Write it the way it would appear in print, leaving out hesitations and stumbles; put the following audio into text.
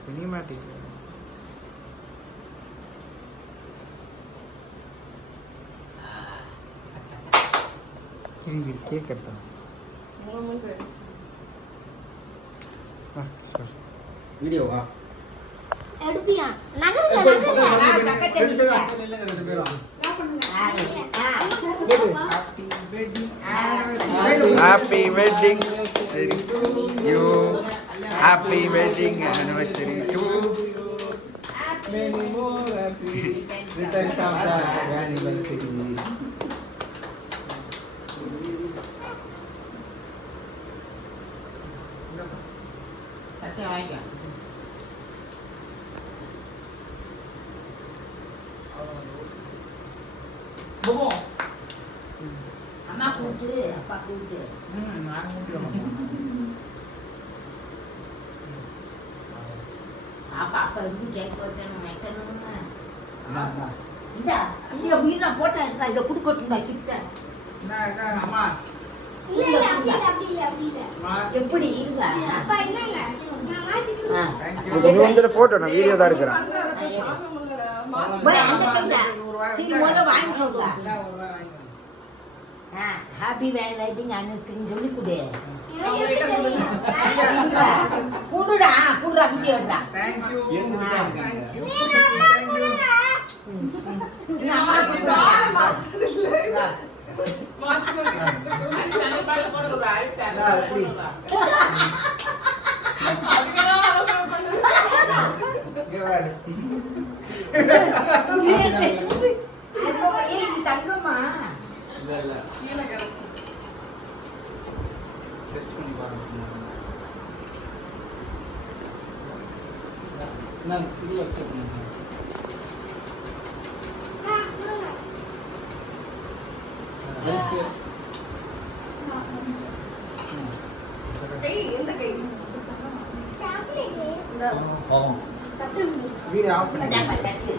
Cinematic கேட்கட்டா வீடியோவா எடுப்பியா நகருங்க happy wedding சரி you happy wedding anniversary to many more happy returns of the anniversary. அண்ணா கூட்டு அப்பா கூட்டு நான் அப்பா அப்பா இருந்து கேட்க விட்டணும் வெட்டணும்னு அண்ணா இந்த வீடியோ வீணா போட்டேன் இதை குடுக்கட்டும்டா கிட்ட அம்மா இல்ல அப்படி இல்ல எப்படி இருங்க அப்பா என்னங்க நான் மாத்தி இது வந்து போட்டோ நான் வீடியோ தான் எடுக்கிறேன் ஹாப்பி வெட்டிங் அனிவர்சரி சொல்லி கொடு கூடுடா கூடுடா வீடியோ எடுடா thank you தங்கம்மா டெஸ்ட் பண்ணி பாருங்க நான் இது அக்செப்ட் பண்ணுங்க வீடியோ ஆஃப் பண்ணி